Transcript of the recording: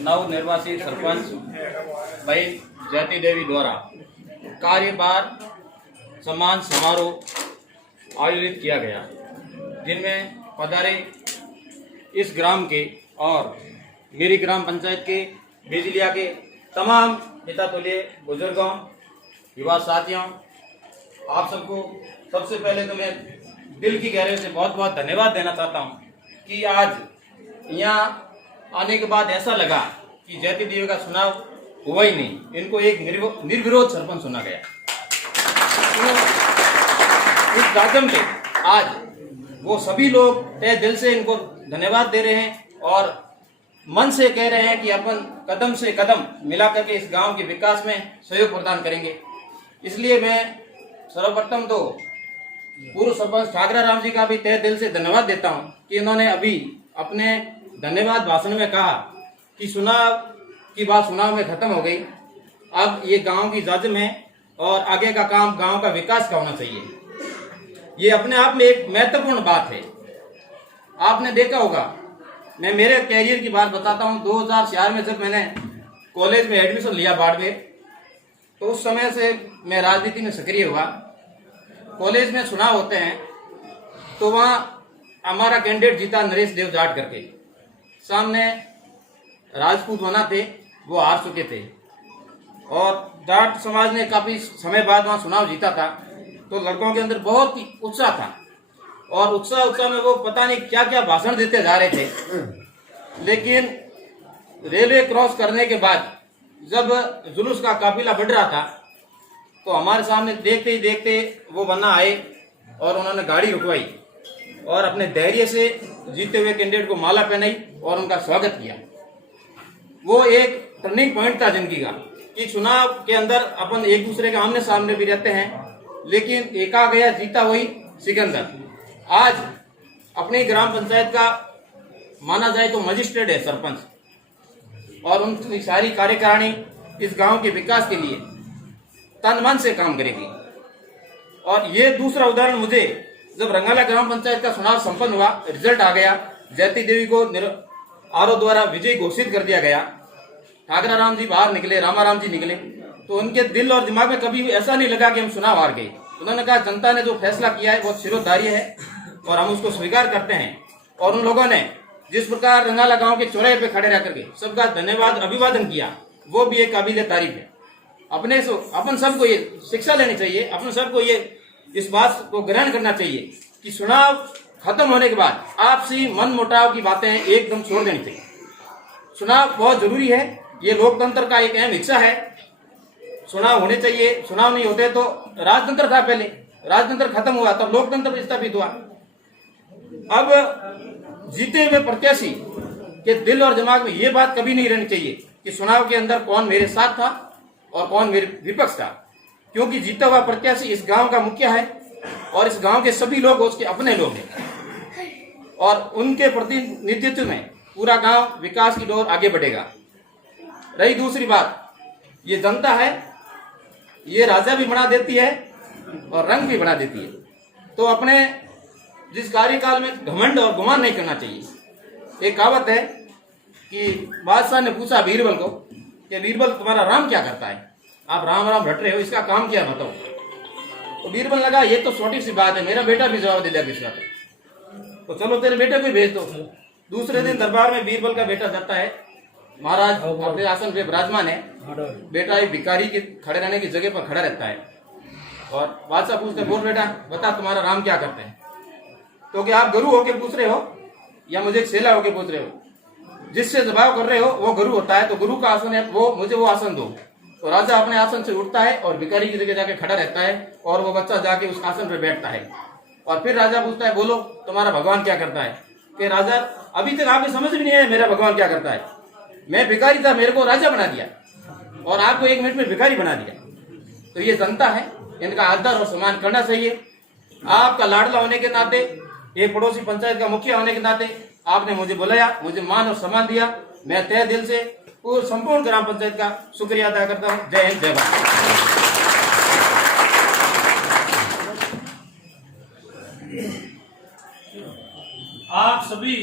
नव निर्वाचित सरपंच भाई जयती देवी द्वारा कार्यभार सम्मान समारोह आयोजित किया गया, जिनमें पधारे इस ग्राम के और मेरी ग्राम पंचायत के बिजलिया के तमाम पिता तुल्य बुजुर्गों, युवा साथियों, आप सबको सबसे पहले तो मैं दिल की गहराई से बहुत बहुत धन्यवाद देना चाहता हूं कि आज यहाँ आने के बाद ऐसा लगा कि जयती देवी का चुनाव हुआ ही नहीं, इनको एक निर्विरोध सरपंच चुना गया। इस कार्यक्रम में आज वो सभी लोग तहे दिल से इनको धन्यवाद दे रहे हैं और मन से कह रहे हैं कि अपन कदम से कदम मिला करके इस गांव के विकास में सहयोग प्रदान करेंगे। इसलिए मैं सर्वप्रथम तो पूर्व सरपंच ठाकरा राम जी का भी तहे दिल से धन्यवाद देता हूं कि इन्होंने अभी अपने धन्यवाद भाषण में कहा कि चुनाव की बात चुनाव में खत्म हो गई, अब ये गांव की जाजम है और आगे का काम गांव का विकास का होना चाहिए। ये अपने आप में एक महत्वपूर्ण बात है। आपने देखा होगा, मैं मेरे कैरियर की बात बताता हूं। 2004 में जब मैंने कॉलेज में एडमिशन लिया बाड़मेर, तो उस समय से मैं राजनीति में सक्रिय हुआ। कॉलेज में चुनाव होते हैं तो वहाँ हमारा कैंडिडेट जीता नरेश देव जाट करके, सामने राजपूत बना थे, वो हार चुके थे और जाट समाज ने काफी समय बाद वहाँ चुनाव जीता था। तो लड़कों के अंदर बहुत ही उत्साह था और उत्साह में वो पता नहीं क्या क्या भाषण देते जा रहे थे। लेकिन रेलवे क्रॉस करने के बाद जब जुलूस का काफिला बढ़ रहा था तो हमारे सामने देखते ही देखते वो बन्ना आए और उन्होंने गाड़ी रुकवाई और अपने धैर्य से जीते हुए कैंडिडेट को माला पहनाई और उनका स्वागत किया। वो एक टर्निंग पॉइंट था जिंदगी का कि चुनाव के अंदर अपन एक दूसरे के आमने सामने भी रहते हैं, लेकिन एका गया जीता वही सिकंदर। आज अपनी ग्राम पंचायत का माना जाए तो मजिस्ट्रेट है सरपंच और उनकी सारी कार्यकारिणी इस गांव के विकास के लिए तन मन से काम करेगी। और ये दूसरा उदाहरण मुझे जब रंगाला ग्राम पंचायत का चुनाव संपन्न हुआ, रिजल्ट आ गया, जयती देवी को आरओ द्वारा विजयी घोषित कर दिया गया, ठाकरा राम जी बाहर निकले, रामाराम जी निकले, तो उनके दिल और दिमाग में कभी भी ऐसा नहीं लगा कि हम चुनाव हार गए। उन्होंने कहा जनता ने जो फैसला किया है वो शिरोधार्य है और हम उसको स्वीकार करते हैं। और उन लोगों ने जिस प्रकार रंगाला गांव के चौराहे पे खड़े रह करके सबका धन्यवाद अभिवादन किया, वो भी एक काबिल तारीफ है। अपन सबको ये शिक्षा लेनी चाहिए, अपन सबको ये इस बात को ग्रहण करना चाहिए कि चुनाव खत्म होने के बाद आपसी मन मुटाव की बातें एकदम छोड़ देनी चाहिए। चुनाव बहुत जरूरी है, ये लोकतंत्र का एक अहम हिस्सा है। चुनाव होने चाहिए, चुनाव नहीं होते तो राजतंत्र था, पहले राजतंत्र खत्म हुआ तब लोकतंत्र स्थापित हुआ। अब जीते हुए प्रत्याशी के दिल और दिमाग में ये बात कभी नहीं रहनी चाहिए कि चुनाव के अंदर कौन मेरे साथ था और कौन मेरे विपक्ष था, क्योंकि जीता हुआ प्रत्याशी इस गांव का मुखिया है और इस गांव के सभी लोग उसके अपने लोग हैं और उनके प्रतिनिधित्व में पूरा गांव विकास की ओर आगे बढ़ेगा। रही दूसरी बात, ये जनता है, ये राजा भी बना देती है और रंग भी बना देती है। तो अपने जिस कार्यकाल में घमंड और गुमान नहीं करना चाहिए। एक कहावत है कि बादशाह ने पूछा बीरबल को कि बीरबल तुम्हारा राम क्या करता है, आप राम राम रट रहे हो, इसका काम क्या बताओ। तो बीरबल लगा ये तो छोटी सी बात है, मेरा बेटा भी जवाब दे देगा इसका, तो चलो तेरे बेटे को भेज दो। दूसरे दिन दरबार में बीरबल का बेटा जाता है, महाराज अपने आसन पे विराजमान है, बेटा एक भिखारी के खड़े रहने की जगह पर खड़ा रहता है और बादशाह पूछते बोल बेटा बता तुम्हारा राम क्या करते हैं। तो क्या आप गुरु होके पूछ रहे हो या मुझे सेला होके पूछ रहे हो, जिससे जवाब कर रहे हो वो गुरु होता है, तो गुरु का आसन है, वो मुझे वो आसन दो। तो राजा अपने आसन से उठता है और भिखारी की जगह जाके खड़ा रहता है और वो बच्चा जाके उस आसन पर बैठता है और फिर राजा पूछता है बोलो तुम्हारा भगवान क्या करता है। कि राजा अभी तक आपको समझ भी नहीं आया मेरा भगवान क्या करता है, मैं भिखारी था, मेरे को राजा बना दिया और आपको 1 मिनट में भिखारी बना दिया। तो ये जनता है, इनका आदर और सम्मान करना चाहिए। आपका लाडला होने के नाते, एक पड़ोसी पंचायत का मुखिया होने के नाते आपने मुझे बुलाया, मुझे मान और सम्मान दिया, मैं तहे दिल से पूरे संपूर्ण ग्राम पंचायत का शुक्रिया अदा करता हूँ। जय हिंद, जय भारत। आप सभी